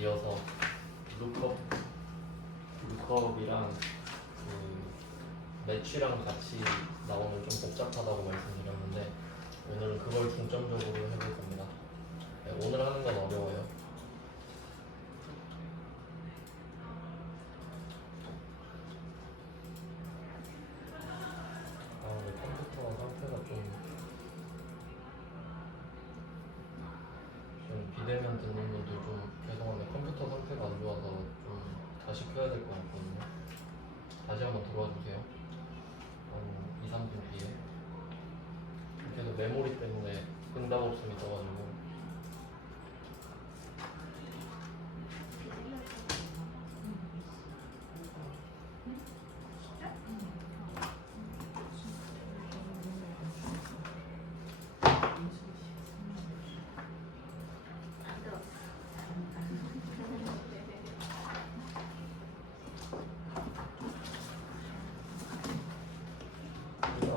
이어서 룩업이랑 매치랑 같이 나오면 좀 복잡하다고 말씀드렸는데 오늘은 그걸 중점적으로 해볼 겁니다. 네, 오늘 하는 건 어려워요. 내 컴퓨터 상태가 좀 비대면 듣는 분들 좀 죄송한데 컴퓨터 상태가 안 좋아서 좀 다시 켜야 될 것 같거든요. 다시 한번 들어와 주세요. 2, 3분 뒤에. 계속 메모리 때문에 응답없음이 떠가지고.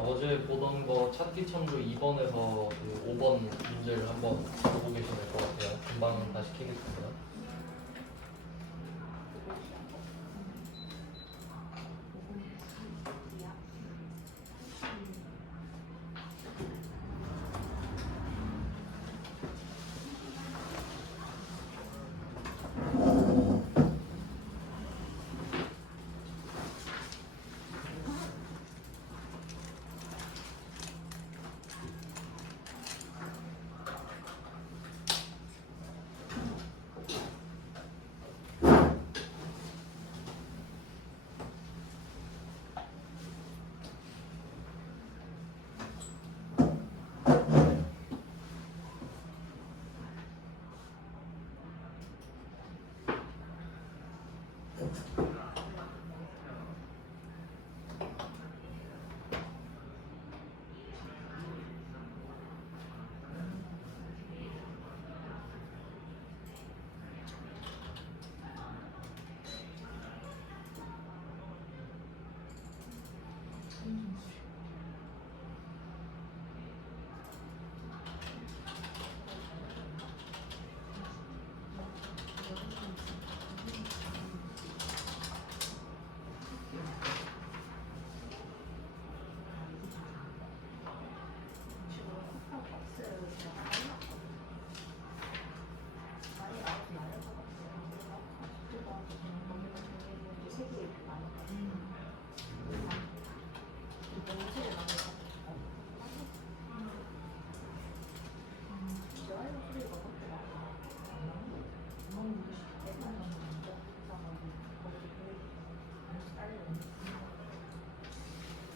어제 보던 거 찾기 참조 2번에서 그 5번 문제를 한번 보고 계시면 될 것 같아요. 금방 다시 키겠습니다.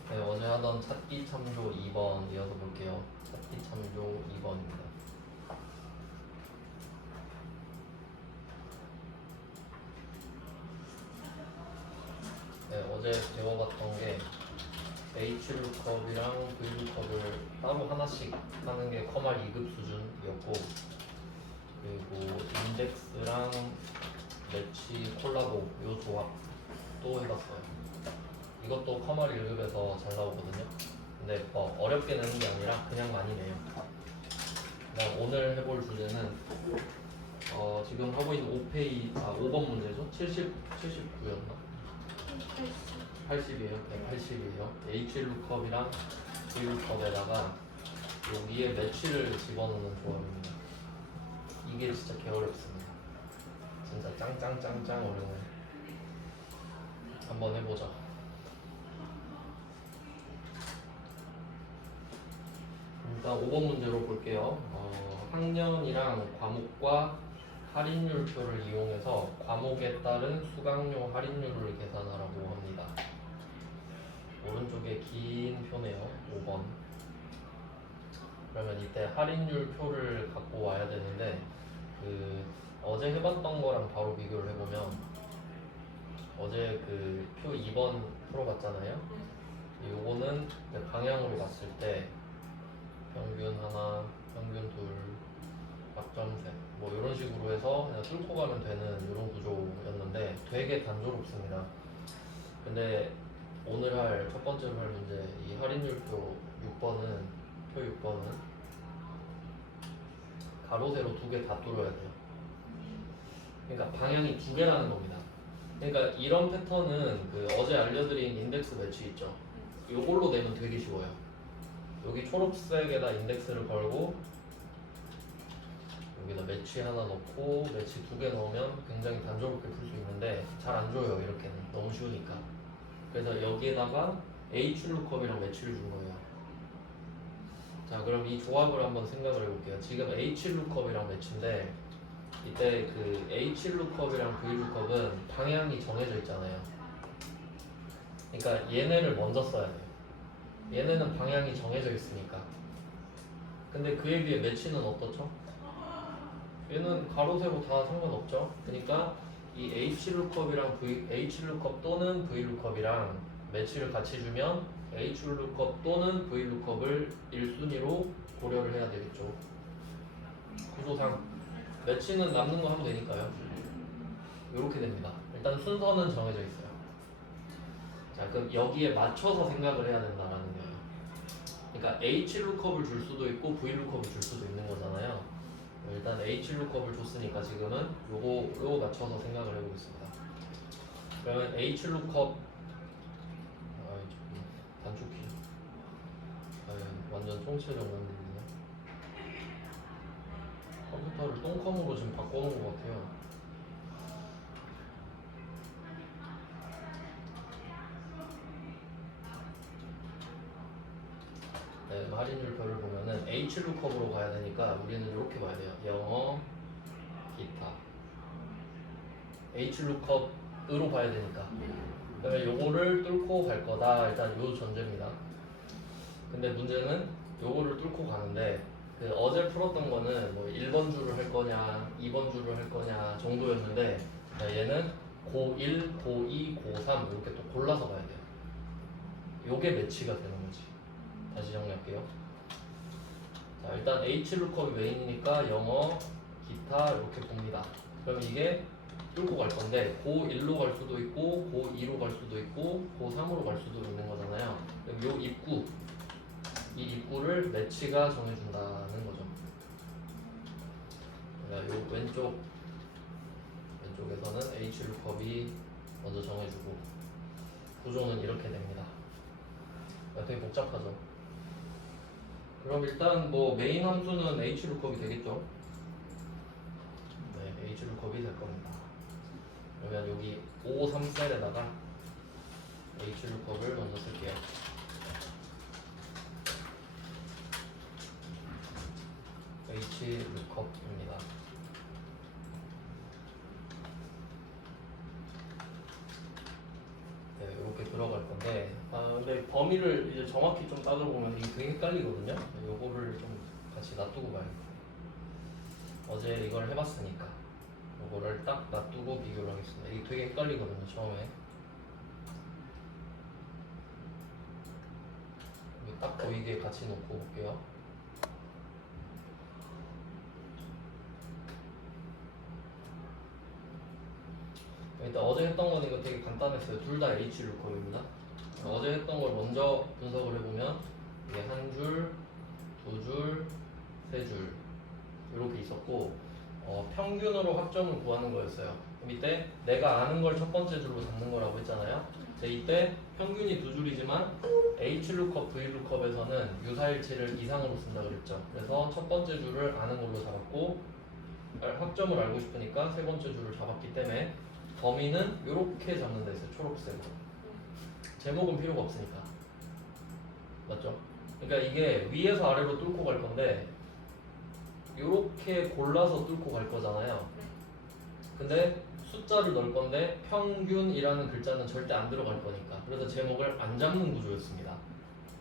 네, 어제 하던 찾기 참조 2번 이어서 볼게요. 찾기 참조 2번입니다. 네, 어제 배워봤던 게 H룩컵이랑 V룩컵을 따로 하나씩 하는 게 커말 2급 수준이었고, 그리고 인덱스랑 매치 콜라보 요 조합도 해봤어요. 이것도 커말 1급에서 잘 나오거든요. 근데 어렵게 내는 게 아니라 그냥 많이 내요. 그다음 오늘 해볼 주제는 지금 하고 있는 5번 문제죠? 79였나? 80이에요. 네, 80이에요. H룩컵이랑 V룩컵에다가 여기에 매치를 집어넣는 조합입니다. 이게 진짜 개어렵습니다. 진짜 짱짱짱짱 어려워요. 한번 해보자. 일단 5번 문제로 볼게요. 학년이랑 과목과 할인율표를 이용해서 과목에 따른 수강료 할인율을 계산하라고 합니다. 오른쪽에 긴 표네요. 5번. 그러면 이때 할인율 표를 갖고 와야 되는데 어제 해봤던 거랑 바로 비교를 해보면 어제 그 표 2번 풀어봤잖아요. 요거는 방향으로 봤을 때 평균 하나, 평균 둘, 약점 셋, 뭐 이런 식으로 해서 그냥 뚫고 가면 되는 이런 구조였는데 되게 단조롭습니다. 근데 오늘 할 첫 번째로 할 문제, 이 할인율표 6번은 표 6번은 가로 세로 두 개 다 뚫어야 돼요. 그러니까 방향이 두 개라는 겁니다. 그러니까 이런 패턴은 그 어제 알려드린 인덱스 매치 있죠. 요걸로 내면 되게 쉬워요. 여기 초록색에다 인덱스를 걸고 여기다 매치 하나 넣고 매치 두 개 넣으면 굉장히 단조롭게 풀 수 있는데 잘 안 줘요. 이렇게는 너무 쉬우니까. 그래서 여기에다가 H룩컵이랑 매치를 준 거예요. 자, 그럼 이 조합을 한번 생각을 해볼게요. 지금 H룩컵이랑 매치인데 이때 그 H룩컵이랑 V룩컵은 방향이 정해져 있잖아요. 그러니까 얘네를 먼저 써야 돼요. 얘네는 방향이 정해져 있으니까. 근데 그에 비해 매치는 어떻죠? 얘는 가로 세로 다 상관없죠. 그러니까 이 H룩컵이랑 H룩컵 또는 V룩컵이랑 매치를 같이 주면 H룩컵 또는 V룩컵을 1순위로 고려를 해야 되겠죠. 구조상 매치는 남는 거 하면 되니까요. 이렇게 됩니다. 일단 순서는 정해져 있어요. 자, 그럼 여기에 맞춰서 생각을 해야 된다라는 거예요. 그러니까 H룩컵을 줄 수도 있고 V룩컵을 줄 수도 있는 거잖아요. 일단 H룩컵을 줬으니까 지금은 요거 맞춰서 생각을 해보겠습니다. 그러면 H룩컵 단축키 완전 총체적 만들기네. 컴퓨터를 똥컴으로 지금 바꿔놓은 것 같아요. 네, 할인율 별을 보면은 H룩컵으로 가야 되니까 우리는 이렇게 봐야 돼요. 영어, 기타. H룩컵으로 봐야 되니까. 그러면 요거를 뚫고 갈 거다. 일단 요 전제입니다. 근데 문제는 요거를 뚫고 가는데 그 어제 풀었던 거는 뭐 1번 줄을 할 거냐 2번 줄을 할 거냐 정도였는데 얘는 고1, 고2, 고3 이렇게 또 골라서 가야 돼요. 요게 매치가 되는 거지. 다시 정리할게요. 자, 일단 H룩컵이 메인이니까 영어, 기타 이렇게 봅니다. 그럼 이게 뚫고 갈 건데 고1로 갈 수도 있고 고2로 갈 수도 있고 고3으로 갈 수도 있는 거잖아요. 그럼 요 입구 이 입구를 매치가 정해준다는 거죠. 그러니까 요 왼쪽에서는 H룩컵이 먼저 정해주고 구조는 이렇게 됩니다. 그러니까 되게 복잡하죠. 그럼 일단 뭐 메인 함수는 H룩컵이 되겠죠. 네, H룩컵이 될 겁니다. 그러면 여기 553셀에다가 H룩컵을 먼저 쓸게요. H룩컵입니다. 네, 이렇게 들어갈 건데, 근데 범위를 이제 정확히 좀 따져보면 이게 되게 헷갈리거든요. 요거를 좀 같이 놔두고 봐야겠다. 어제 이걸 해봤으니까 요거를 딱 놔두고 비교를 하겠습니다. 이게 되게 헷갈리거든요, 처음에. 딱 보이게 같이 놓고 볼게요. 일단 어제 했던 건 이거 되게 간단했어요. 둘 다 H룩컵입니다. 어제 했던 걸 먼저 분석을 해보면 이게 한 줄, 두 줄, 세 줄 이렇게 있었고 평균으로 합점을 구하는 거였어요. 그럼 이때 내가 아는 걸 첫 번째 줄로 잡는 거라고 했잖아요. 근데 이때 평균이 두 줄이지만 H룩컵, V룩컵에서는 유사일치를 이상으로 쓴다 그랬죠. 그래서 첫 번째 줄을 아는 걸로 잡았고 합점을 알고 싶으니까 세 번째 줄을 잡았기 때문에 범위는 이렇게 잡는 데 있어요. 초록색으로. 제목은 필요가 없으니까. 맞죠? 그러니까 이게 위에서 아래로 뚫고 갈 건데 이렇게 골라서 뚫고 갈 거잖아요. 근데 숫자를 넣을 건데 평균이라는 글자는 절대 안 들어갈 거니까. 그래서 제목을 안 잡는 구조였습니다.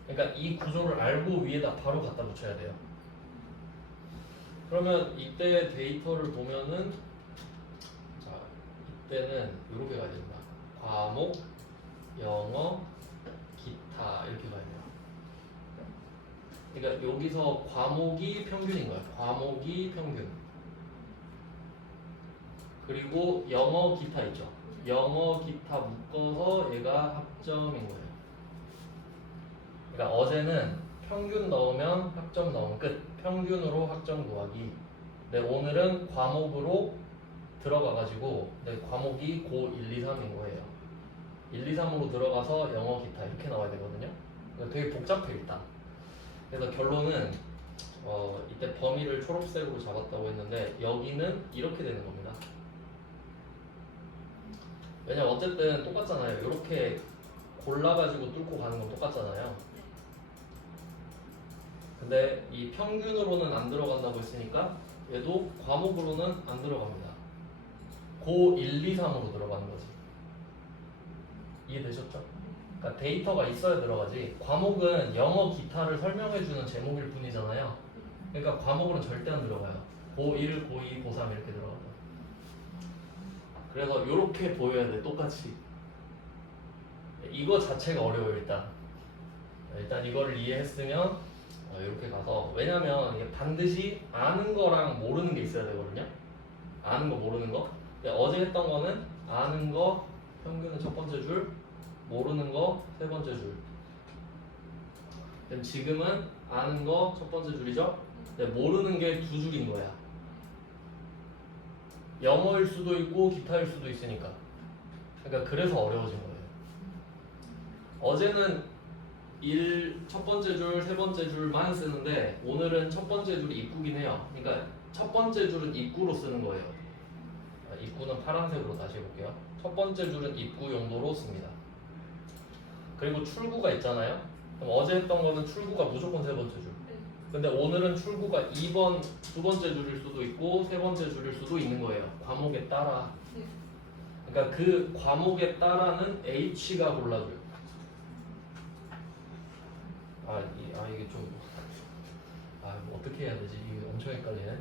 그러니까 이 구조를 알고 위에다 바로 갖다 붙여야 돼요. 그러면 이때 데이터를 보면은 자, 이때는 이렇게 가야 됩니다. 과목, 영어, 기타 이렇게 가야 돼요. 그러니까 여기서 과목이 평균인 거예요. 과목이 평균. 그리고 영어, 기타 있죠. 영어, 기타 묶어서 얘가 합점인 거예요. 그러니까 어제는 평균 넣으면 합점 넣으면 끝. 평균으로 합점 구하기. 근데 오늘은 과목으로 들어가가지고 근데 과목이 고 1, 2, 3인 거예요. 1, 2, 3으로 들어가서 영어, 기타 이렇게 나와야 되거든요. 그러니까 되게 복잡해 일단. 그래서 결론은 이때 범위를 초록색으로 잡았다고 했는데 여기는 이렇게 되는 겁니다. 왜냐면 어쨌든 똑같잖아요. 이렇게 골라가지고 뚫고 가는 건 똑같잖아요. 근데 이 평균으로는 안 들어간다고 했으니까 얘도 과목으로는 안 들어갑니다. 고 1, 2, 3으로 들어가는 거지. 이해되셨죠? 그러니까 데이터가 있어야 들어가지. 과목은 영어 기타를 설명해주는 제목일 뿐이잖아요. 그러니까 과목으로는 절대 안 들어가요. 고 1, 고 2, 고 3 이렇게 들어가요. 그래서 이렇게 보여야 돼. 똑같이. 이거 자체가 어려워요. 일단 이거를 이해했으면 이렇게 가서, 왜냐면 이게 반드시 아는 거랑 모르는 게 있어야 되거든요. 아는 거 모르는 거. 근데 어제 했던 거는 아는 거 평균은 첫 번째 줄, 모르는 거 세 번째 줄. 그럼 지금은 아는 거 첫 번째 줄이죠. 근데 모르는 게 두 줄인 거야. 영어일 수도 있고 기타일 수도 있으니까. 그러니까 그래서 어려워진 거예요. 어제는 첫 번째 줄, 세 번째 줄만 쓰는데 오늘은 첫 번째 줄이 입구긴 해요. 그러니까 첫 번째 줄은 입구로 쓰는 거예요. 입구는 파란색으로 다시 해볼게요. 첫 번째 줄은 입구 용도로 씁니다. 그리고 출구가 있잖아요. 그럼 어제 했던 거는 출구가 무조건 세 번째 줄. 근데 오늘은 출구가 2번 두 번째 줄일 수도 있고 세 번째 줄일 수도 있는 거예요. 과목에 따라. 그러니까 그 과목에 따라는 H가 골라줘요. 이게 좀 어떻게 해야 되지? 이게 엄청 헷갈리네.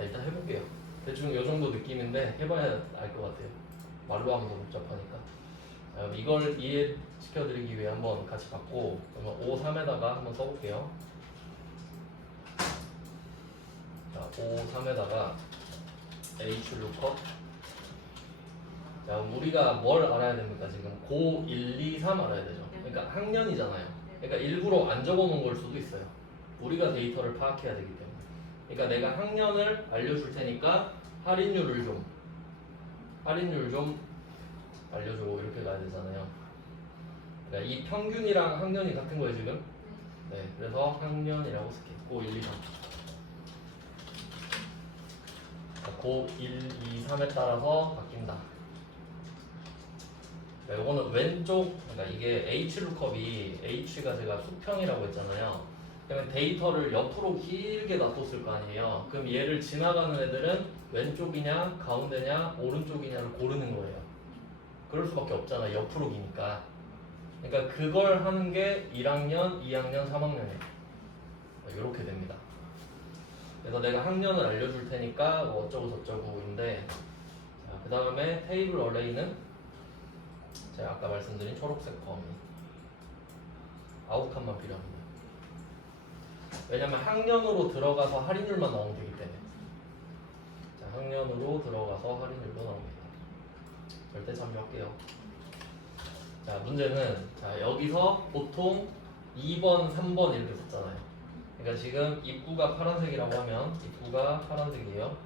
일단 해볼게요. 대충 요 정도 느낌인데 해봐야 알 것 같아요. 말로 하면 더 복잡하니까. 이걸 이해시켜드리기 위해 한번 같이 받고 그러면 5, 3에다가 한번 써볼게요. 자, 5, 3에다가 H lookup. 자, 우리가 뭘 알아야 됩니까? 지금 고 1, 2, 3 알아야 되죠. 그러니까 학년이잖아요. 그러니까 일부러 안 적어놓은 걸 수도 있어요. 우리가 데이터를 파악해야 되기 때문에. 그러니까 내가 학년을 알려줄 테니까 할인율 좀 알려줘. 이렇게 가야 되잖아요. 그러니까 이 평균이랑 학년이 같은 거예요 지금. 네, 그래서 학년이라고 쓸게요. 고 1, 2, 3. 고 1, 2, 3에 따라서 바뀐다. 이거는 왼쪽, 그러니까 이게 H룩컵이 H가 제가 수평이라고 했잖아요. 그러면 데이터를 옆으로 길게 놔뒀을 거 아니에요. 그럼 얘를 지나가는 애들은 왼쪽이냐, 가운데냐, 오른쪽이냐를 고르는 거예요. 그럴 수밖에 없잖아, 옆으로 기니까. 그러니까 그걸 하는 게 1학년, 2학년, 3학년이에요. 이렇게 됩니다. 그래서 내가 학년을 알려줄 테니까 뭐 어쩌고 저쩌고인데, 그 다음에 테이블 어레이는 제가 아까 말씀드린 초록색 범위 9칸만 필요합니다. 왜냐면 학년으로 들어가서 할인율만 나오면 되기 때문에. 자, 학년으로 들어가서 할인율도 나옵니다. 절대 참조할게요. 자, 문제는 여기서 보통 2번, 3번 이렇게 썼잖아요. 그러니까 지금 입구가 파란색이라고 하면 입구가 파란색이에요.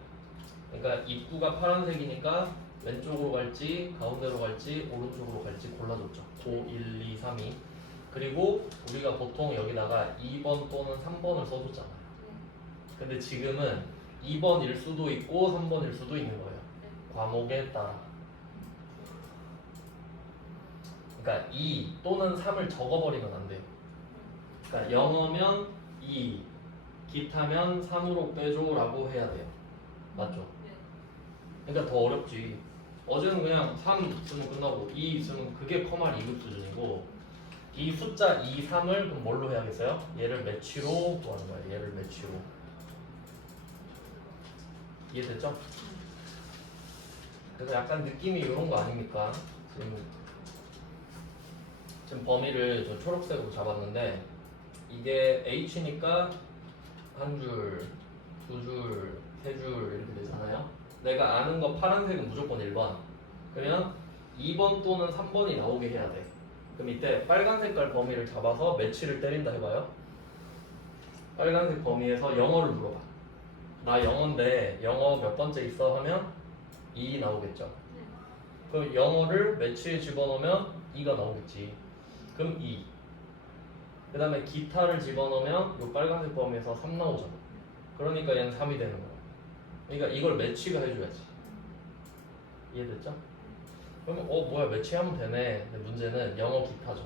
그러니까 입구가 파란색이니까 왼쪽으로 갈지 가운데로 갈지 오른쪽으로 갈지 골라줬죠. 5, 1, 2, 3이. 그리고 우리가 보통 여기다가 2번 또는 3번을 써줬잖아요. 근데 지금은 2번일 수도 있고 3번일 수도 있는 거예요. 과목에 따라. 그러니까 2 또는 3을 적어버리면 안 돼요. 그러니까 영어면 2, 기타면 3으로 빼줘라고 해야 돼요. 맞죠? 그러니까 더 어렵지. 어제는 그냥 3 쓰면 끝나고 2 쓰면 그게 커말 2급 수준이고, 이 숫자 2, 3을 그럼 뭘로 해야겠어요? 얘를 매치로 구하는 거예요. 얘를 매치로. 이해됐죠? 그래서 약간 느낌이 이런 거 아닙니까? 지금 범위를 저 초록색으로 잡았는데 이게 H니까 한 줄, 두 줄, 세 줄 이렇게 되잖아요. 내가 아는 거 파란색은 무조건 1번. 그러면 2번 또는 3번이 나오게 해야 돼. 그럼 이때 빨간 색깔 범위를 잡아서 매치를 때린다 해봐요. 빨간색 범위에서 영어를 물어봐. 나 영어인데 영어 몇 번째 있어 하면 2 나오겠죠. 그럼 영어를 매치에 집어넣으면 2가 나오겠지. 그럼 2. 그 다음에 기타를 집어넣으면 이 빨간색 범위에서 3 나오잖아. 그러니까 얘는 3이 되는 거야. 그러니까 이걸 매치가 해줘야지. 이해됐죠? 그러면 뭐야 매치하면 되네. 근데 문제는 영어 기타죠.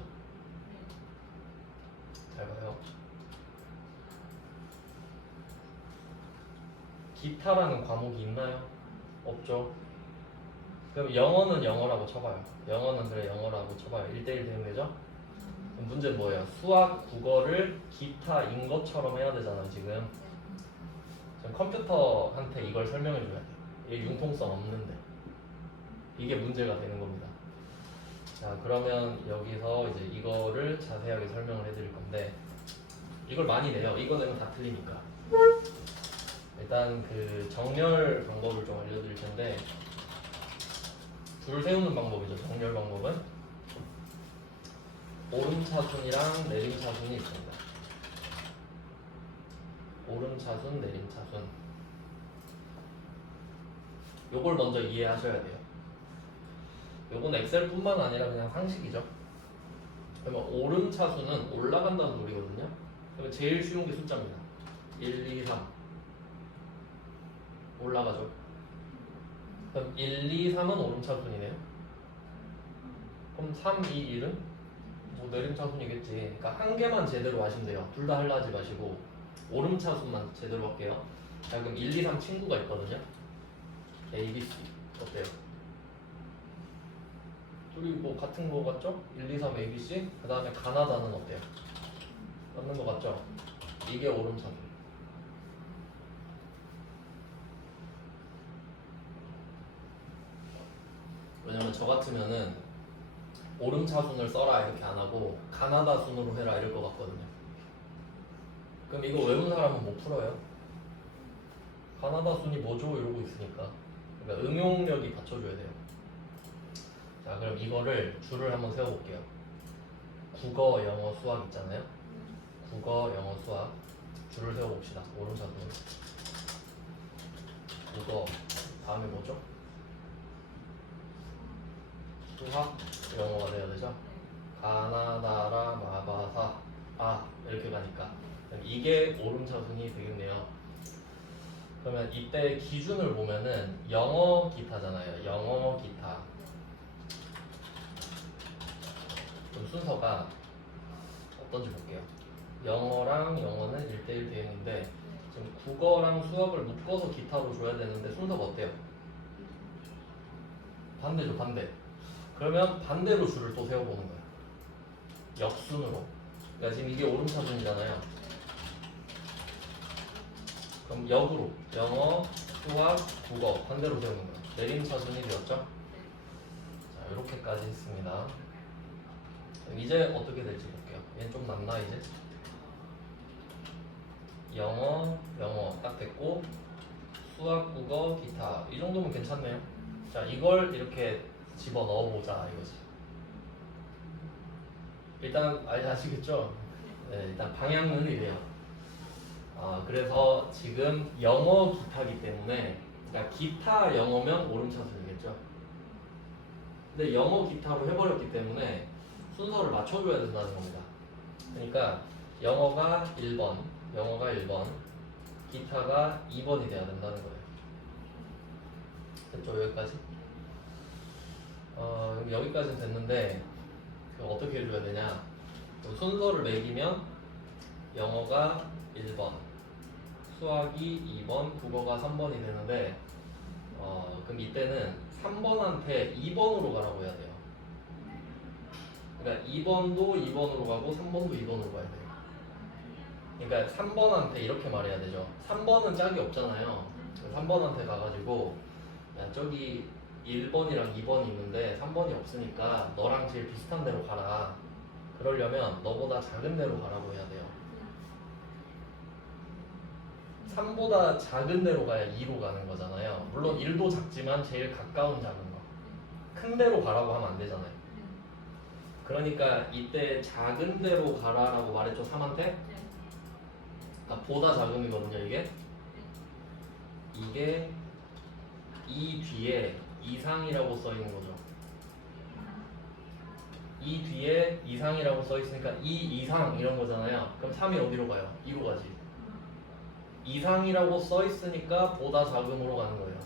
잘 봐요. 기타라는 과목이 있나요? 없죠. 그럼 영어는 영어라고 쳐봐요. 영어는 그래 영어라고 쳐봐요. 1대1 되면 되죠? 그럼 문제는 뭐예요? 수학, 국어를 기타인 것처럼 해야 되잖아요 지금. 지금 컴퓨터한테 이걸 설명해 줘야 돼. 이게 융통성 없는데. 이게 문제가 되는 겁니다. 자 그러면 여기서 이제 이거를 자세하게 설명을 해드릴 건데 이걸 많이 내요. 이거 내면 다 틀리니까. 일단 그 정렬 방법을 좀 알려드릴 텐데 줄 세우는 방법이죠. 정렬 방법은 오름차순이랑 내림차순이 있습니다. 오름차순, 내림차순. 요걸 먼저 이해하셔야 돼요. 요건 엑셀뿐만 아니라 그냥 상식이죠. 그러면 오름차순은 올라간다는 소리거든요. 그러면 제일 쉬운 게 숫자입니다. 1, 2, 3 올라가죠. 그럼 1, 2, 3은 오름차순이네요. 그럼 3, 2, 1은 뭐 내림차순이겠지. 그러니까 한 개만 제대로 하시면 돼요. 둘 다 하려 하지 마시고 오름차순만 제대로 할게요. 자 그럼 1, 2, 3 친구가 있거든요. A, B, C 어때요? 둘이 뭐 같은 거 같죠? 1, 2, 3, A, B, C 그 다음에 가나다는 어때요? 맞는 거 같죠? 이게 오름차순. 왜냐면 저 같으면은 오름차순을 써라 이렇게 안 하고 가나다 순으로 해라 이럴 것 같거든요. 그럼 이거 외운 사람은 못 풀어요. 가나다 순이 뭐죠? 이러고 있으니까. 그러니까 응용력이 받쳐줘야 돼요. 자 그럼 이거를 줄을 한번 세워볼게요. 국어, 영어, 수학 있잖아요. 국어, 영어, 수학 줄을 세워봅시다. 오름차순. 국어 다음에 뭐죠? 수학, 영어가 돼야 되죠. 가나다라, 마바사, 이렇게 가니까 그럼 이게 오름차순이 되겠네요. 그러면 이때 기준을 보면은 영어 기타잖아요. 영어 기타. 그럼 순서가 어떤지 볼게요. 영어랑 영어는 1대1 대응인데 지금 국어랑 수학을 묶어서 기타로 줘야 되는데 순서가 어때요? 반대죠, 반대. 그러면 반대로 줄을 또 세워보는 거예요. 역순으로. 그러니까 지금 이게 오름차순이잖아요. 그럼 역으로 영어, 수학, 국어 반대로 세우는 거예요. 내림차순이 되었죠? 자, 이렇게까지 했습니다. 이제 어떻게 될지 볼게요. 얘는 좀 낫나 이제? 영어, 영어 딱 됐고 수학, 국어, 기타 이 정도면 괜찮네요. 자, 이걸 이렇게 집어 넣어보자 이거지. 일단 아시겠죠? 네, 일단 방향은 이래요. 그래서 지금 영어 기타기 때문에 그러니까 기타 영어면 오름차순이겠죠. 근데 영어 기타로 해버렸기 때문에 순서를 맞춰줘야 된다는 겁니다. 그러니까 영어가 1번, 기타가 2번이 돼야 된다는 거예요. 됐죠? 여기까지? 여기까지는 됐는데 어떻게 해줘야 되냐? 순서를 매기면 영어가 1번, 수학이 2번, 국어가 3번이 되는데 그럼 이때는 3번한테 2번으로 가라고 해야 돼요. 그러니까 2번도 2번으로 가고 3번도 2번으로 가야 돼요. 그러니까 3번한테 이렇게 말해야 되죠. 3번은 짝이 없잖아요. 3번한테 가가지고 야, 저기 1번이랑 2번이 있는데 3번이 없으니까 너랑 제일 비슷한 데로 가라. 그러려면 너보다 작은 데로 가라고 해야 돼요. 3보다 작은 데로 가야 2로 가는 거잖아요. 물론 1도 작지만 제일 가까운 작은 거. 큰 데로 가라고 하면 안 되잖아요. 그러니까 이때 작은 데로 가라라고 말했죠, 3한테? 그러니까 보다 작음이거든요, 이게. 이게 이 뒤에 이상이라고 써 있는 거죠. 이 뒤에 이상이라고 써 있으니까 이 이상 이런 거잖아요. 그럼 3이 어디로 가요? 2로 가지. 이상이라고 써 있으니까 보다 작음으로 가는 거예요.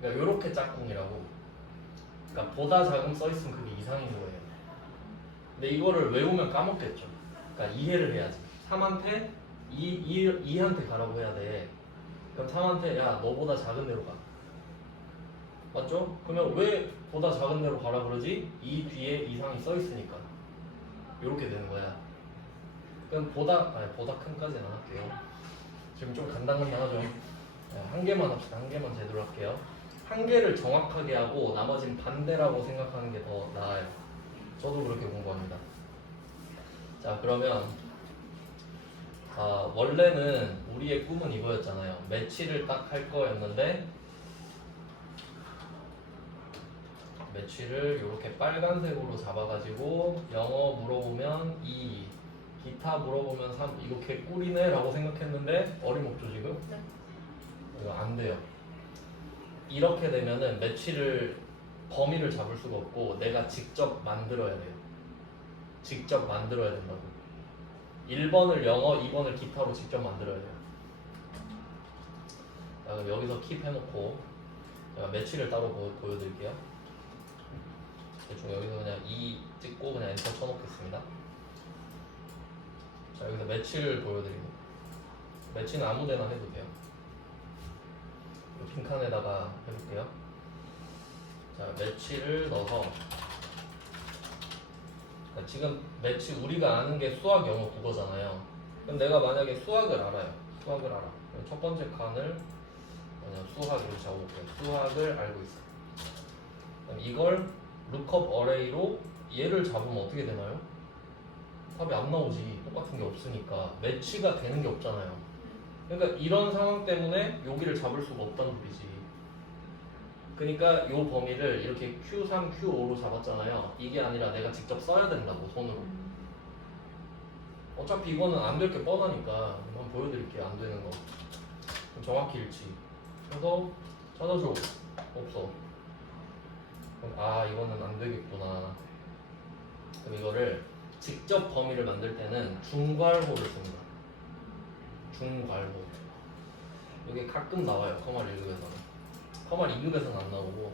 그러니까 요렇게 짝꿍이라고. 그러니까 보다 작음 써 있으면 그게 이상인 거예요. 근데 이거를 외우면 까먹겠죠. 그러니까 이해를 해야지. 3한테 2한테 가라고 해야 돼. 그럼 3한테 야 너보다 작은 데로 가. 맞죠? 그러면 왜 보다 작은 데로 가라 그러지? 이 뒤에 이상이 써 있으니까. 이렇게 되는 거야. 그럼 보다 큰까지는 안 할게요. 지금 좀 간당간당하죠? 한 개만 합시다. 한 개만 제대로 할게요. 한 개를 정확하게 하고 나머지는 반대라고 생각하는 게 더 나아요. 저도 그렇게 공부합니다. 자, 그러면 원래는 우리의 꿈은 이거였잖아요. 매치를 딱 할 거였는데 매치를 이렇게 빨간색으로 잡아가지고 영어 물어보면 2, 기타 물어보면 3 이거 개꿀이네 라고 생각했는데 어림없죠 지금? 네. 이거 안 돼요. 이렇게 되면은 매치를 범위를 잡을 수가 없고 내가 직접 만들어야 돼요. 직접 만들어야 된다고. 1번을 영어, 2번을 기타로 직접 만들어야 돼요. 자, 그럼 여기서 킵해놓고 제가 매치를 따로 보여드릴게요. 대충 여기서 그냥 2 찍고 그냥 엔터 쳐놓겠습니다. 자, 여기서 매치를 보여드립니다. 매치는 아무데나 해도 돼요. 이 빈칸에다가 해볼게요. 자, 매치를 넣어서 지금 매치 우리가 아는 게 수학, 영어, 국어잖아요. 그럼 내가 만약에 수학을 알아요. 수학을 알아. 그럼 첫 번째 칸을 그냥 수학 이렇게 적어볼게요. 수학을 알고 있어. 그럼 이걸 lookup array로 얘를 잡으면 어떻게 되나요? 답이 안 나오지. 똑같은 게 없으니까 매치가 되는 게 없잖아요. 그러니까 이런 상황 때문에 여기를 잡을 수가 없다는 소리지. 그러니까 요 범위를 이렇게 Q3, Q5로 잡았잖아요. 이게 아니라 내가 직접 써야 된다고 손으로. 어차피 이거는 안 될 게 뻔하니까 한번 보여드릴게요. 안 되는 거. 그럼 정확히 일치. 그래서 찾아줘. 없어. 그럼 이거는 안 되겠구나. 그럼 이거를 직접 범위를 만들 때는 중괄호를 씁니다. 중괄호. 이게 가끔 나와요. 커말 1급에서는. 커말 2급에서는 안 나오고.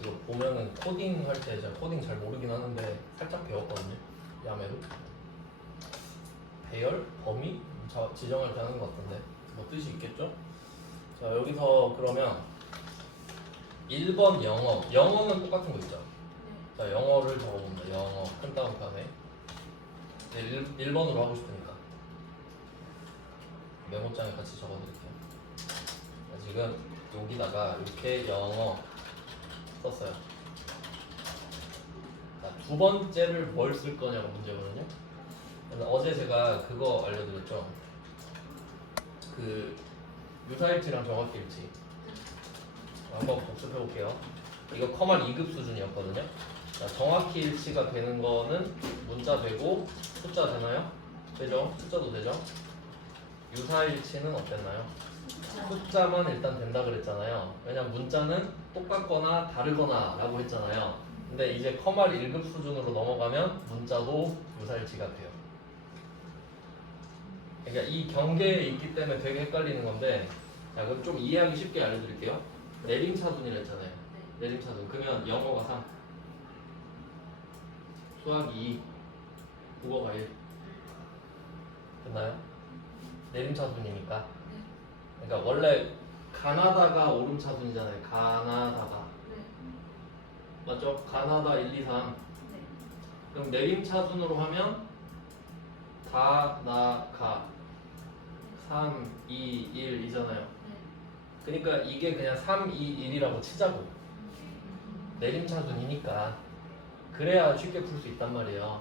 이거 보면은 코딩 할 때 제가 코딩 잘 모르긴 하는데 살짝 배웠거든요. 야매로. 배열? 범위? 지정할 때 하는 것 같은데 뭐 뜻이 있겠죠? 자, 여기서 그러면 1번 영어는 똑같은 거 있죠? 자, 영어를 적어봅니다. 영어 큰 다운판에 1번으로 하고 싶으니까 메모장에 같이 적어드릴게요. 자, 지금 여기다가 이렇게 영어 썼어요. 자, 두 번째를 뭘 쓸 거냐가 문제거든요. 어제 제가 그거 알려드렸죠. 그 유사일치랑 정확일치 한번 복습해볼게요. 이거 커말 2급 수준이었거든요. 자, 정확히 일치가 되는 거는 문자 되고 숫자 되나요? 되죠? 숫자도 되죠? 유사일치는 어땠나요? 숫자만 일단 된다 그랬잖아요. 왜냐면 문자는 똑같거나 다르거나 라고 했잖아요. 근데 이제 커말 1급 수준으로 넘어가면 문자도 유사일치가 돼요. 그러니까 이 경계에 있기 때문에 되게 헷갈리는 건데, 자, 그럼 좀 이해하기 쉽게 알려드릴게요. 내림차순이라 했잖아요. 내림차순. 그러면 영어가 3, 수학이 2, 국어가 1. 됐나요? 내림차순이니까. 그러니까 원래 가나다가 오름차순이잖아요. 가나다가. 맞죠? 가나다 1, 2, 3. 그럼 내림차순으로 하면 다나가 3, 2, 1 이잖아요. 그러니까 이게 그냥 3, 2, 1이라고 치자고. 내림차순이니까. 그래야 쉽게 풀 수 있단 말이에요.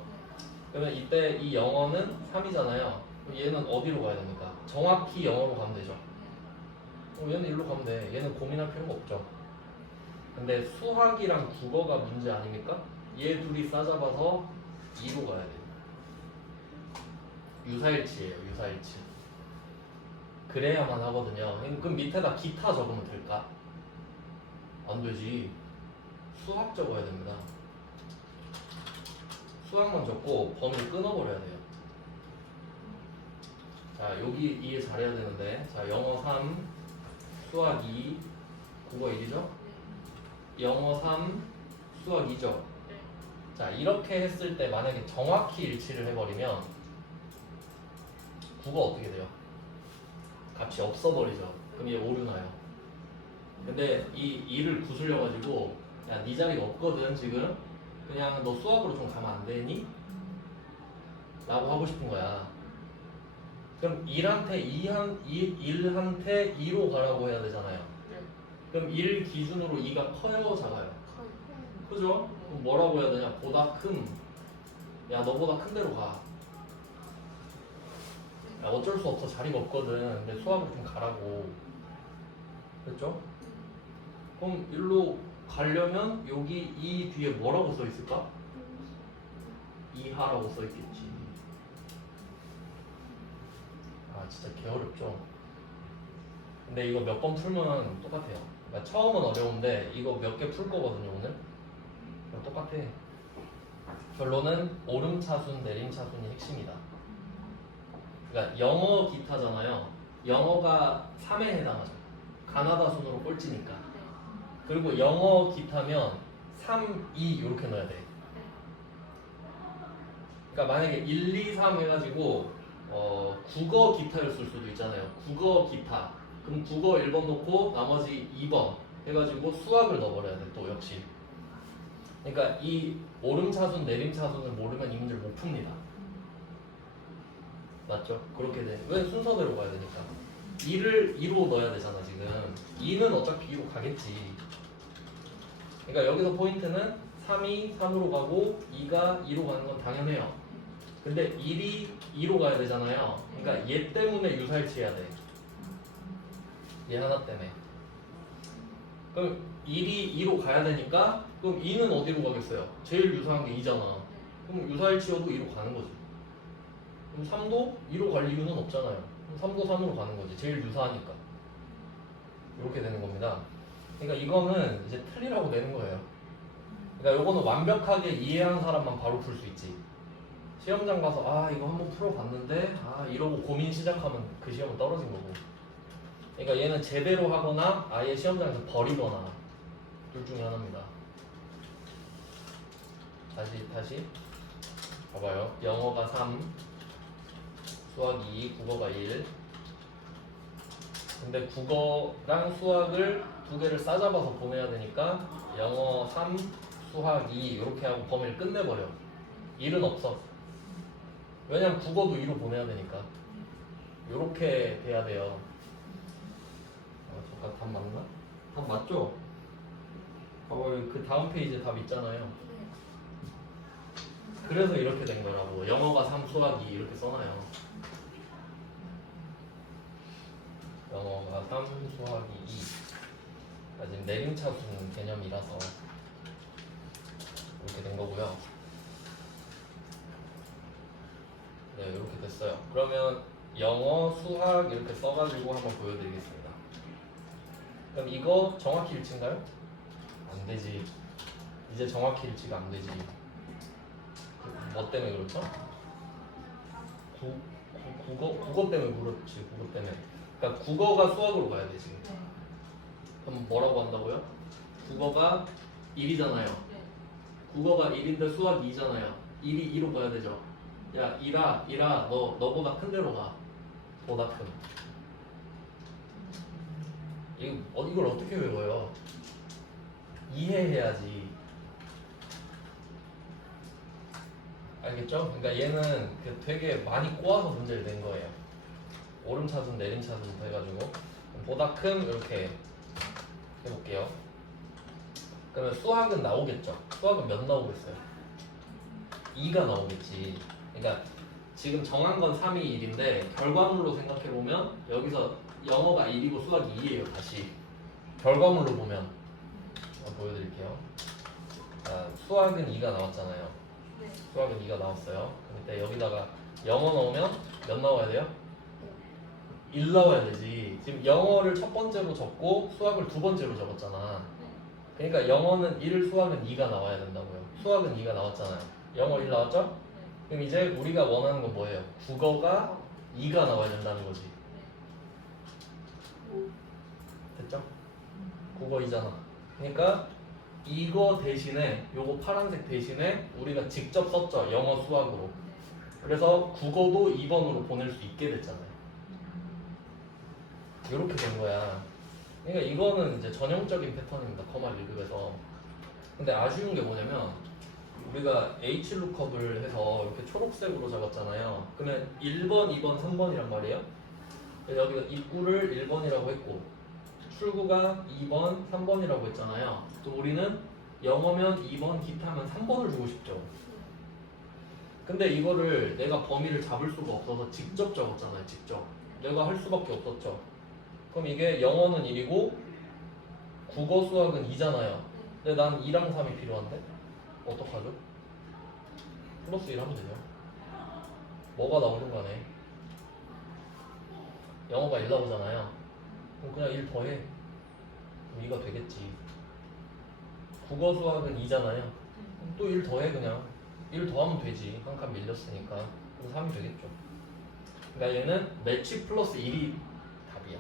그러면 이때 이 영어는 3이잖아요. 그럼 얘는 어디로 가야 됩니까? 정확히 영어로 가면 되죠. 얘는 일로 가면 돼. 얘는 고민할 필요가 없죠. 근데 수학이랑 국어가 문제 아닙니까? 얘 둘이 싸잡아서 2로 가야 돼. 유사일치예요. 유사일치. 그래야만 하거든요. 그럼 밑에다 기타 적으면 될까? 안 되지. 수학 적어야 됩니다. 수학만 적고 범위를 끊어버려야 돼요. 자, 여기 이해 잘해야 되는데, 자, 영어 3, 수학 2, 국어 1이죠? 영어 3, 수학 2죠? 자, 이렇게 했을 때 만약에 정확히 일치를 해버리면 국어 어떻게 돼요? 값이 없어버리죠. 그럼 얘 오류나요. 근데 이 2를 구슬려가지고 야, 네 자리가 없거든 지금. 그냥 너 수학으로 좀 가면 안 되니? 라고 하고 싶은 거야. 그럼 1한테 1한테 2로 가라고 해야 되잖아요. 그럼 1 기준으로 2가 커요, 작아요? 그죠? 그럼 뭐라고 해야 되냐? 보다 큰. 야, 너보다 큰 데로 가. 야, 어쩔 수 없어. 자리가 없거든. 근데 수학으로 좀 가라고. 됐죠? 그럼 일로 가려면 여기 이 뒤에 뭐라고 써 있을까? 이하라고 써 있겠지. 아, 진짜 개어렵죠? 근데 이거 몇 번 풀면 똑같아요. 그러니까 처음은 어려운데 이거 몇 개 풀 거거든요, 오늘. 그럼 똑같아. 결론은 오름차순, 내림차순이 핵심이다. 그러니까 영어 기타잖아요. 영어가 3에 해당하죠. 가나다 순으로 꼴찌니까. 그리고 영어 기타면 3, 2 이렇게 넣어야 돼. 그러니까 만약에 1, 2, 3 해가지고 국어 기타를 쓸 수도 있잖아요. 국어 기타. 그럼 국어 1번 놓고 나머지 2번 해가지고 수학을 넣어버려야 돼. 또 역시. 그러니까 이 오름차순, 내림차순을 모르면 이 문제를 못 풉니다. 맞죠? 그렇게 돼. 왜 순서대로 가야 되니까. 2를 2로 넣어야 되잖아 지금. 2는 어차피 2로 가겠지. 그러니까 여기서 포인트는 3이 3으로 가고 2가 2로 가는 건 당연해요. 근데 1이 2로 가야 되잖아요. 그러니까 얘 때문에 유사일치해야 돼. 얘 하나 때문에. 그럼 1이 2로 가야 되니까 그럼 2는 어디로 가겠어요? 제일 유사한 게 2잖아. 그럼 유사일치여도 2로 가는 거지. 그럼 3도 2로 갈 이유는 없잖아요. 그럼 3도 3으로 가는 거지. 제일 유사하니까. 이렇게 되는 겁니다. 그러니까 이거는 이제 틀리라고 되는 거예요. 그러니까 이거는 완벽하게 이해한 사람만 바로 풀 수 있지. 시험장 가서 아 이거 한번 풀어봤는데 아 이러고 고민 시작하면 그 시험은 떨어진 거고. 그러니까 얘는 제대로 하거나 아예 시험장에서 버리거나 둘 중에 하나입니다. 다시 봐봐요. 영어가 3, 수학 2, 국어가 1. 근데 국어랑 수학을 두 개를 싸잡아서 보내야 되니까 영어 3, 수학 2 이렇게 하고 범위를 끝내버려. 1은 없어. 왜냐면 국어도 2로 보내야 되니까. 이렇게 돼야 돼요. 잠깐 답 맞나? 답 맞죠? 봐봐요. 그 다음 페이지에 답 있잖아요. 그래서 이렇게 된 거라고. 영어가 3, 수학 2 이렇게 써놔요. 영어가 3, 수학이 2. 지금 내림차순 개념이라서 이렇게 된 거고요. 네, 이렇게 됐어요. 그러면 영어, 수학 이렇게 써가지고 한번 보여드리겠습니다. 그럼 이거 정확히 일치인가요? 안 되지. 이제 정확히 일치가 안 되지. 뭐 때문에 그렇죠? 국어 때문에 그렇지. 국어 때문에. 그러니까 국어가 수학으로 가야 돼 지금. 그럼 뭐라고 한다고요? 국어가 1이잖아요. 국어가 1인데 수학 2잖아요. 1이 2로 가야 되죠. 야, 1아, 너보다 큰 데로 가. 보다 큰. 이걸 어떻게 외워요? 이해해야지. 알겠죠? 그러니까 얘는 되게 많이 꼬아서 문제를 낸 거예요. 오름차순, 내림차순 해가지고 보다 큰 이렇게 해볼게요. 그러면 수학은 나오겠죠? 수학은 몇 나오겠어요? 2가 나오겠지. 그러니까 지금 정한 건 3이 1인데 결과물로 생각해보면 여기서 영어가 1이고 수학이 2예요. 다시 결과물로 보면 보여드릴게요. 수학은 2가 나왔잖아요. 네. 수학은 2가 나왔어요. 근데 여기다가 영어 넣으면 몇 나와야 돼요? 1 나와야 되지. 지금 영어를 첫 번째로 적고 수학을 두 번째로 적었잖아. 그러니까 영어는 1, 수학은 2가 나와야 된다고요. 수학은 2가 나왔잖아요. 영어 1 나왔죠? 그럼 이제 우리가 원하는 건 뭐예요? 국어가 2가 나와야 된다는 거지. 됐죠? 국어 2잖아. 그러니까 이거 대신에 요거 파란색 대신에 우리가 직접 썼죠. 영어 수학으로. 그래서 국어도 2번으로 보낼 수 있게 됐잖아요. 이렇게 된 거야. 그러니까 이거는 이제 전형적인 패턴입니다. 커마 1급에서. 근데 아쉬운 게 뭐냐면 우리가 H룩업을 해서 이렇게 초록색으로 적었잖아요. 그러면 1번, 2번, 3번이란 말이에요. 여기가 입구를 1번이라고 했고 출구가 2번, 3번이라고 했잖아요. 그럼 우리는 영어면 2번, 기타면 3번을 주고 싶죠. 근데 이거를 내가 범위를 잡을 수가 없어서 직접 적었잖아요. 직접. 내가 할 수밖에 없었죠. 그럼 이게 영어는 1이고 국어 수학은 2잖아요. 근데 난 2랑 3이 필요한데? 어떡하죠? 플러스 1 하면 되죠. 뭐가 나오는 거네. 영어가 1 나오잖아요. 그럼 그냥 1 더해. 그럼 2가 되겠지. 국어 수학은 2잖아요. 또 1 더해 그냥. 1 더하면 되지. 한 칸 밀렸으니까. 그럼 3이 되겠죠. 그러니까 얘는 매치 플러스 1이 답이야.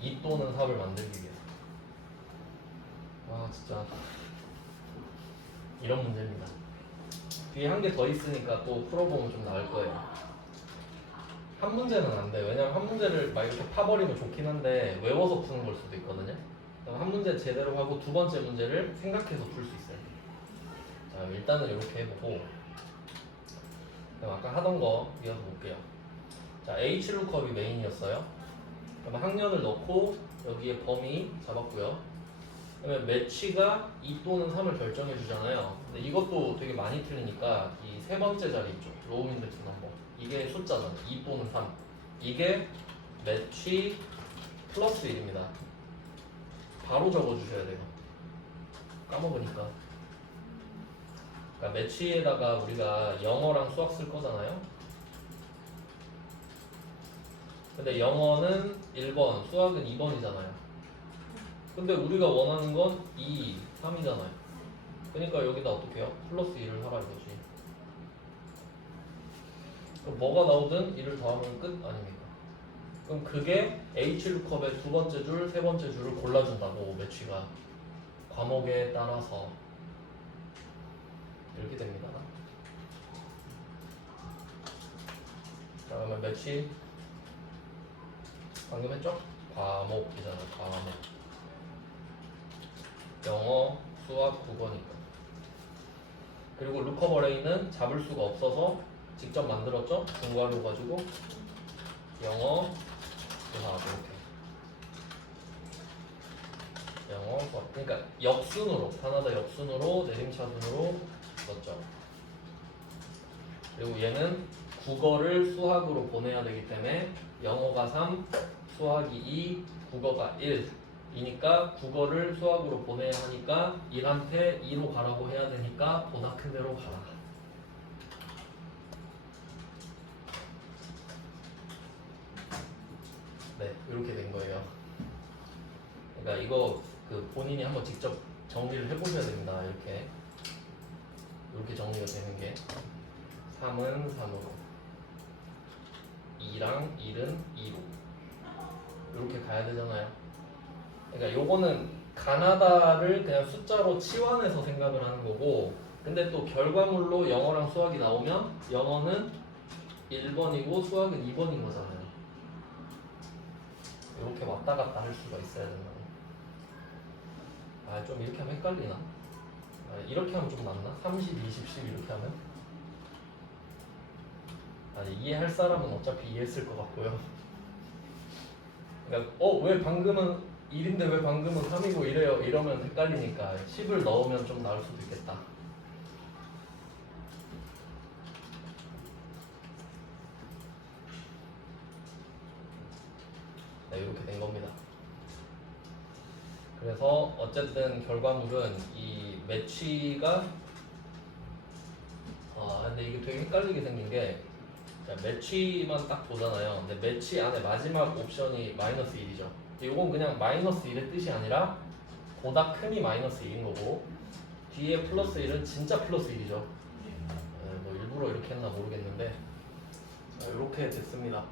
2 또는 3을 만들기 위해서. 와 진짜 이런 문제입니다. 뒤에 한 개 더 있으니까 또 풀어보면 좀 나을 거예요. 한 문제는 안 돼. 왜냐면 한 문제를 막 이렇게 파버리면 좋긴 한데 외워서 푸는 걸 수도 있거든요. 그럼 한 문제 제대로 하고 두 번째 문제를 생각해서 풀 수 있어요. 자 일단은 이렇게 해보고 그럼 아까 하던 거 이어서 볼게요. 자 H룩업이 메인이었어요. 그럼 학년을 넣고 여기에 범위 잡았고요. 그러면 매치가 2 또는 3을 결정해 주잖아요. 근데 이것도 되게 많이 틀리니까 이 세 번째 자리 있죠. 로우 인덱스 넘버. 이게 숫자잖아요. 2 또는 3. 이게 매치 플러스 1입니다. 바로 적어 주셔야 돼요. 까먹으니까. 그러니까 매치에다가 우리가 영어랑 수학 쓸 거잖아요. 근데 영어는 1번, 수학은 2번이잖아요. 근데 우리가 원하는 건 2, 3이잖아요. 그러니까 여기다 어떻게 해요? 플러스 1을 하라 이거지. 그럼 뭐가 나오든 1을 더하면 끝 아닙니까? 그럼 그게 H룩업의 두 번째 줄, 세 번째 줄을 골라준다고 매치가 과목에 따라서 이렇게 됩니다. 자 그러면 매치 방금 했죠? 과목이잖아. 과목. 영어, 수학, 국어니까. 그리고 룩업 어레이는 잡을 수가 없어서 직접 만들었죠? 분괄로 가지고 영어, 수학 이렇게. 영어, 수학. 그러니까 역순으로 하나다 역순으로 내림차순으로 썼죠. 그리고 얘는 국어를 수학으로 보내야 되기 때문에 영어가 3, 수학이 2, 국어가 1 이니까 국어를 수학으로 보내야 하니까 1한테 2로 가라고 해야 되니까 보다 큰 데로 가라. 네, 이렇게 된 거예요. 그러니까 이거 그 본인이 한번 직접 정리를 해보셔야 됩니다. 이렇게 정리가 되는 게 3은 3으로 2랑 1은 2로 이렇게 가야 되잖아요. 그러니까 요거는 가나다를 그냥 숫자로 치환해서 생각을 하는 거고 근데 또 결과물로 영어랑 수학이 나오면 영어는 1번이고 수학은 2번인 거잖아요. 이렇게 왔다 갔다 할 수가 있어야 된다. 아, 좀 이렇게 하면 헷갈리나? 아, 이렇게 하면 좀 낫나? 30, 20, 10 이렇게 하면? 아니, 이해할 사람은 어차피 이해했을 것 같고요. 그러니까 왜 방금은 1인데 왜 방금은 3이고 이래요? 이러면 헷갈리니까 10을 넣으면 좀 나을 수도 있겠다. 네, 이렇게 된 겁니다. 그래서 어쨌든 결과물은 이 매치가 근데 이게 되게 헷갈리게 생긴 게 자, 매치만 딱 보잖아요. 근데 매치 안에 마지막 옵션이 마이너스 1이죠. 이건 그냥 마이너스 1의 뜻이 아니라 보다 크니 마이너스 1인 거고 뒤에 플러스 1은 진짜 플러스 1이죠. 뭐 일부러 이렇게 했나 모르겠는데 이렇게 됐습니다.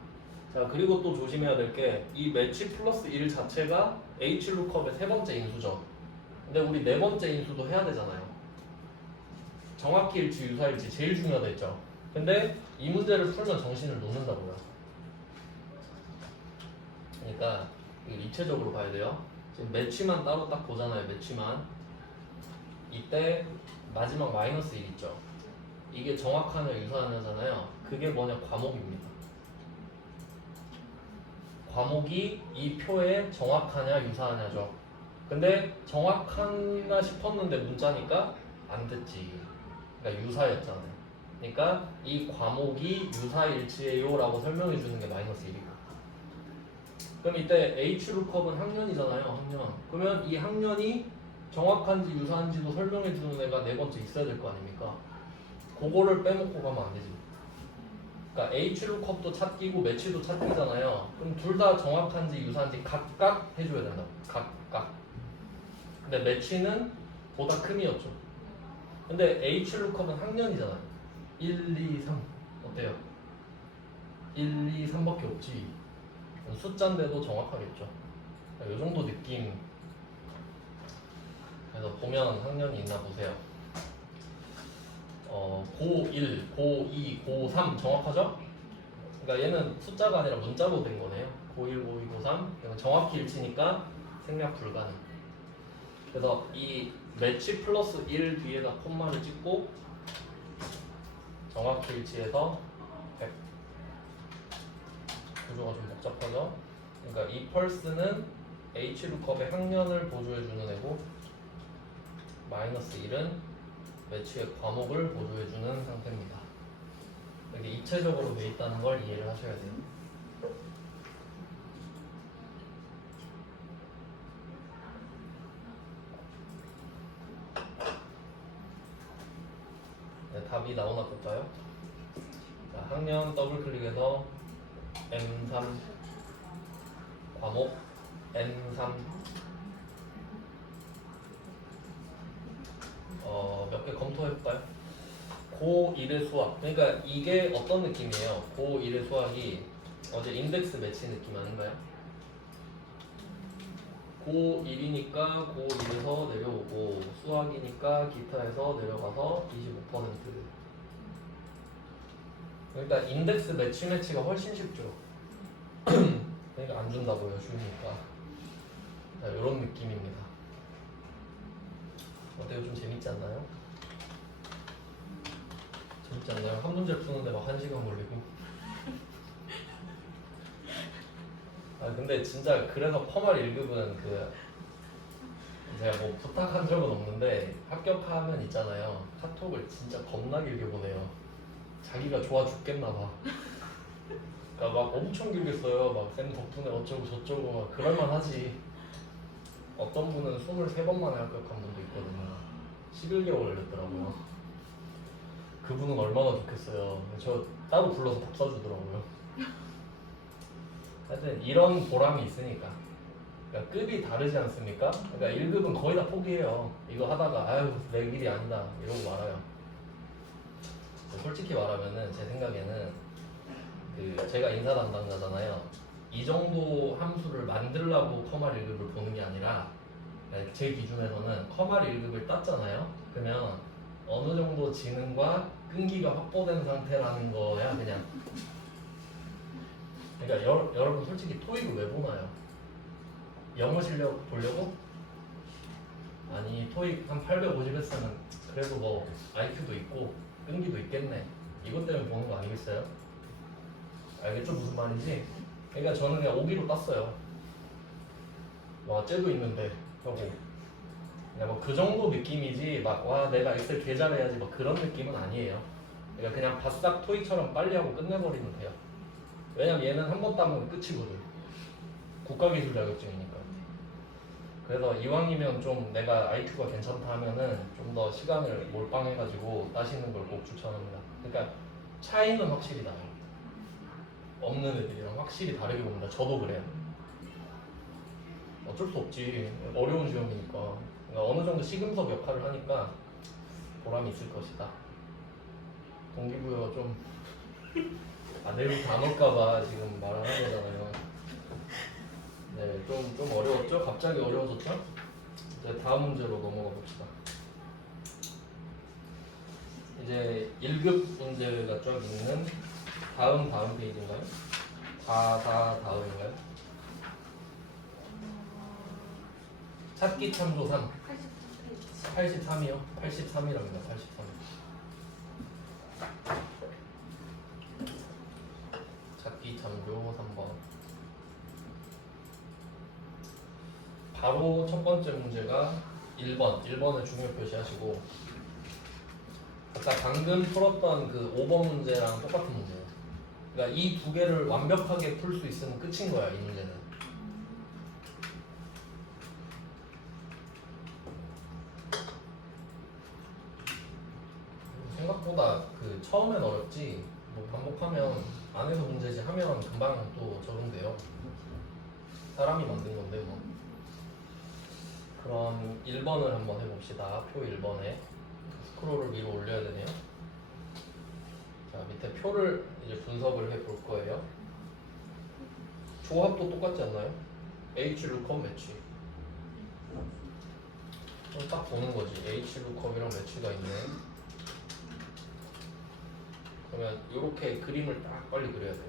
자, 그리고 또 조심해야 될 게 이 매치 플러스 1 자체가 H룩업의 세 번째 인수죠. 근데 우리 네 번째 인수도 해야 되잖아요. 정확히 일치, 유사일치 제일 중요하다 했죠. 근데 이 문제를 풀면 정신을 놓는다고요. 그러니까 이걸 입체적으로 봐야 돼요. 지금 매치만 따로 딱 보잖아요. 매치만. 이때 마지막 마이너스 1 있죠. 이게 정확하냐 유사하냐잖아요. 그게 뭐냐 과목입니다. 과목이 이 표에 정확하냐 유사하냐죠. 근데 정확하나 싶었는데 문자니까 안 됐지. 그러니까 유사였잖아요. 그러니까 이 과목이 유사일치예요 라고 설명해 주는 게 마이너스 1이고 그럼 이때 H룩업은 학년이잖아요. 학년. 그러면 이 학년이 정확한지 유사한지도 설명해 주는 애가 네 번째 있어야 될 거 아닙니까? 그거를 빼먹고 가면 안 되지. 그러니까 H룩업도 찾기고 매치도 찾기잖아요. 그럼 둘 다 정확한지 유사한지 각각 해줘야 된다. 각각. 근데 매치는 보다 크미였죠. 근데 H룩업은 학년이잖아요. 1, 2, 3 어때요? 1, 2, 3밖에 없지. 숫자인데도 정확하겠죠. 이 정도 느낌. 그래서 보면 학년이 있나 보세요. 고1, 고2, 고3 정확하죠? 그러니까 얘는 숫자가 아니라 문자로 된 거네요. 고1, 고2, 고3 정확히 일치니까 생략 불가능. 그래서 이 매치 플러스 1 뒤에다 콤마를 찍고 정확히 일치해서 100. 구조가 좀 복잡하죠? 그러니까 이 펄스는 H룩업의 학년을 보조해주는 애고 마이너스 1은 매치의 과목을 보조해주는 상태입니다. 이게 입체적으로 돼 있다는 걸 이해를 하셔야 돼요. 네, 답이 나오나 볼까요? 자, 학년 더블 클릭해서 M3 과목 M3 몇 개 검토해볼까요? 고1의 수학. 그러니까 이게 어떤 느낌이에요? 고1의 수학이 어제 인덱스 매치 느낌 아닌가요? 고1이니까 고1에서 내려오고 수학이니까 기타에서 내려가서 25%. 그러니까 인덱스 매치가 훨씬 쉽죠. 그러니까 안 준다고요. 쉬우니까. 자, 이런 느낌입니다. 어때요? 좀 재밌지 않나요? 재밌지 않나요? 한 문제 푸는데 막 1시간 걸리고. 아 근데 진짜 그래서 퍼말 1급은 그 제가 뭐 부탁한 적은 없는데 합격하면 있잖아요. 카톡을 진짜 겁나 길게 보내요. 자기가 좋아 죽겠나 봐. 그러니까 막 엄청 길게 써요. 막 쌤 덕분에 어쩌고 저쩌고 막 그럴만 하지. 어떤 분은 23번 만에 합격한 분도 있거든요. 11개월 걸렸더라고요. 그분은 얼마나 좋겠어요. 저 따로 불러서 밥 사주더라고요. 하여튼 이런 보람이 있으니까. 그러니까 급이 다르지 않습니까? 그러니까 1급은 거의 다 포기해요. 이거 하다가 아유 내 길이 아니다 이러고 말아요. 솔직히 말하면은 제 생각에는 그 제가 인사 담당자잖아요. 이 정도 함수를 만들려고 커말 1급을 보는 게 아니라 제 기준에서는 커말 1급을 땄잖아요. 그러면 어느 정도 지능과 끈기가 확보된 상태라는 거야 그냥. 그러니까 여러분 솔직히 토익을 왜 보나요? 영어 실력 보려고? 아니 토익 한 850 했으면 그래도 뭐 IQ도 있고 끈기도 있겠네. 이것 때문에 보는 거 아니겠어요? 알겠죠 무슨 말인지? 그러니까 저는 그냥 오기로 땄어요. 와 쟤도 있는데 하고 그냥 뭐 그 정도 느낌이지 막 와 내가 엑셀 개 잘해야지 막 그런 느낌은 아니에요. 그러니까 그냥 바싹 토익처럼 빨리 하고 끝내버리면 돼요. 왜냐면 얘는 한 번 따면 끝이거든. 국가기술 자격증이니까. 그래서 이왕이면 좀 내가 IQ가 괜찮다 하면은 좀 더 시간을 몰빵해가지고 따시는 걸 꼭 추천합니다. 그러니까 차이는 확실히 나요. 없는 애들이랑 확실히 다르게 봅니다. 저도 그래요. 어쩔 수 없지. 어려운 시험이니까. 그러니까 어느 정도 시금석 역할을 하니까 보람이 있을 것이다. 동기부여가 좀 내일 다 넣을까봐 지금 말을 하는 거잖아요. 네, 좀 어려웠죠? 갑자기 어려워졌죠? 이제 다음 문제로 넘어가 봅시다. 이제 1급 문제가 쫙 있는 다음 페이지인가요? 다음인가요? 찾기 참조 3 83이요? 83이랍니다. 83. 찾기 참조 3번. 바로 첫 번째 문제가 1번을 중요 표시하시고, 아까 방금 풀었던 그 5번 문제랑 똑같은 문제예요. 그러니까 이 두 개를 완벽하게 풀 수 있으면 끝인 거야, 이 문제는. 생각보다 그 처음엔 어렵지, 뭐 반복하면 안에서 문제지 하면 금방 또 적응돼요. 사람이 만든 건데 뭐. 그럼 1번을 한번 해봅시다. 표 1번에 스크롤을 위로 올려야 되네요. 자, 밑에 표를 이제 분석을 해볼 거예요. 조합도 똑같지 않나요? H 루컵 매치. 그럼 딱 보는 거지. H 루컵이랑 매치가 있네. 그러면 이렇게 그림을 딱 빨리 그려야 돼요.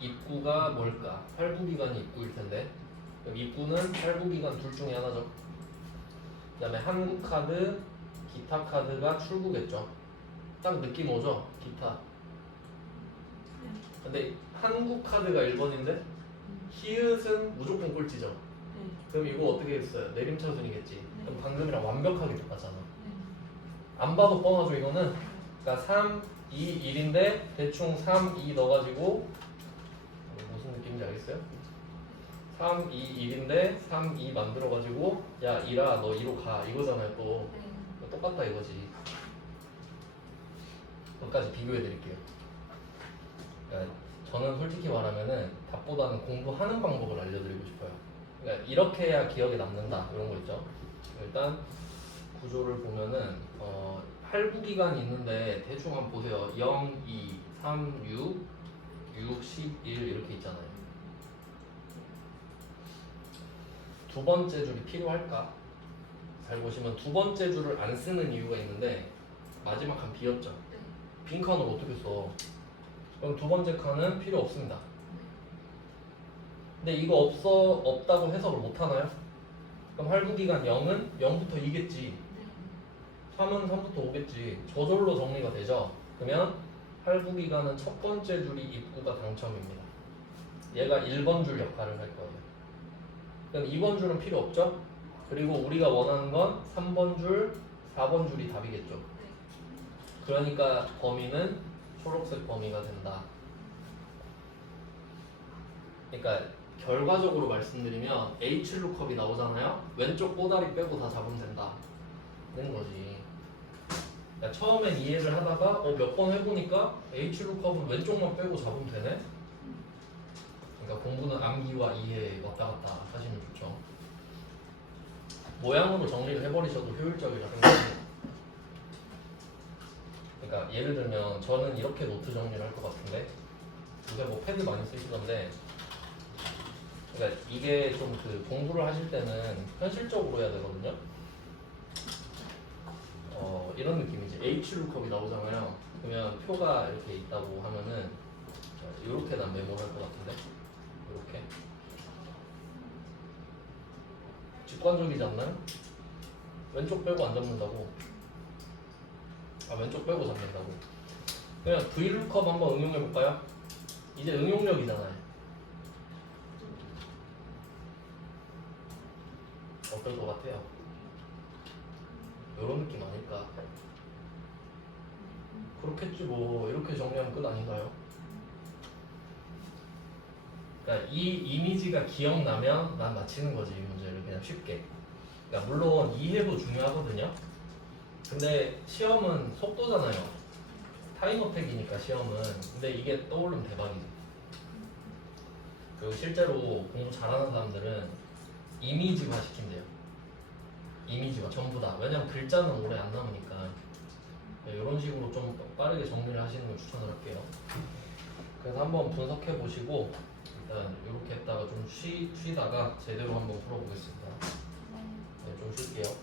입구가 뭘까? 할부기관이 입구일 텐데. 그럼 입구는 할부기관 둘 중에 하나죠. 그 다음에 한국카드, 기타카드가 출구겠죠. 딱 느낌 오죠? 기타. 근데 한국카드가 1번인데 히읗은 무조건 꼴찌죠. 그럼 이거 어떻게 했어요? 내림차순이겠지. 그럼 방금이랑 완벽하게 똑같잖아. 안 봐도 뻔하죠 이거는. 그러니까 3, 2, 1인데 대충 3, 2 넣어가지고 무슨 느낌인지 알겠어요? 3, 2, 1인데 3, 2 만들어가지고 야 2라 너 2로 가 이거잖아요 또. 똑같다 이거지. 여기까지 비교해 드릴게요. 그러니까 저는 솔직히 말하면은 답보다는 공부하는 방법을 알려드리고 싶어요. 그러니까 이렇게 해야 기억에 남는다 이런 거 있죠. 일단 구조를 보면은 할부기간이 있는데 대충 한번 보세요. 0, 2, 3, 6, 6, 11 이렇게 있잖아요. 두 번째 줄이 필요할까? 잘 보시면 두 번째 줄을 안 쓰는 이유가 있는데 마지막 칸 비었죠. 빈 칸을 어떻게 써? 그럼 두 번째 칸은 필요 없습니다. 근데 이거 없다고 해석을 못 하나요? 그럼 할부기간 0은 0부터 2겠지. 3은 3부터 5겠지. 저절로 정리가 되죠. 그러면 할부기간은 첫 번째 줄이 입구가 당첨입니다. 얘가 1번 줄 역할을 할 거예요. 그럼 2번 줄은 필요 없죠? 그리고 우리가 원하는 건 3번 줄, 4번 줄이 답이겠죠. 그러니까 범위는 초록색 범위가 된다. 그러니까 결과적으로 말씀드리면 H 루컵이 나오잖아요. 왼쪽 꼬다리 빼고 다 잡으면 된다. 는 거지. 그러니까 처음엔 이해를 하다가 몇 번 해보니까 H 루컵은 왼쪽만 빼고 잡으면 되네. 그러니까 공부는 암기와 이해 왔다 갔다 하시면 좋죠. 모양으로 정리를 해버리셔도 효율적이라 생각합니다. 그러니까 예를 들면 저는 이렇게 노트 정리를 할 것 같은데 요새 뭐 패드 많이 쓰시던데, 그러니까 이게 좀 그 공부를 하실 때는 현실적으로 해야 되거든요. 이런 느낌이지. H 루컵이 나오잖아요. 그러면 표가 이렇게 있다고 하면은 이렇게 난 메모를 할 것 같은데 이렇게 직관적이지 않나요? 왼쪽 빼고 안 잡는다고. 왼쪽 빼고 잡는다고. 그냥 VLOOKUP 한번 응용해볼까요? 이제 응용력이잖아요. 어떨 것 같아요? 이런 느낌 아닐까? 그렇겠지 뭐. 이렇게 정리하면 끝 아닌가요? 그러니까 이 이미지가 기억나면 난 맞히는 거지 이 문제를 그냥 쉽게. 그러니까 물론 이해도 중요하거든요. 근데 시험은 속도잖아요. 타임어택이니까 시험은. 근데 이게 떠오르면 대박이지. 그리고 실제로 공부 잘하는 사람들은 이미지화 시킨대요. 이미지화 전부 다. 왜냐면 글자는 오래 안 남으니까. 네, 이런 식으로 좀 빠르게 정리를 하시는 걸 추천을 할게요. 그래서 한번 분석해 보시고 일단 이렇게 했다가 좀 쉬다가 제대로 한번 풀어보겠습니다. 네, 좀 쉴게요.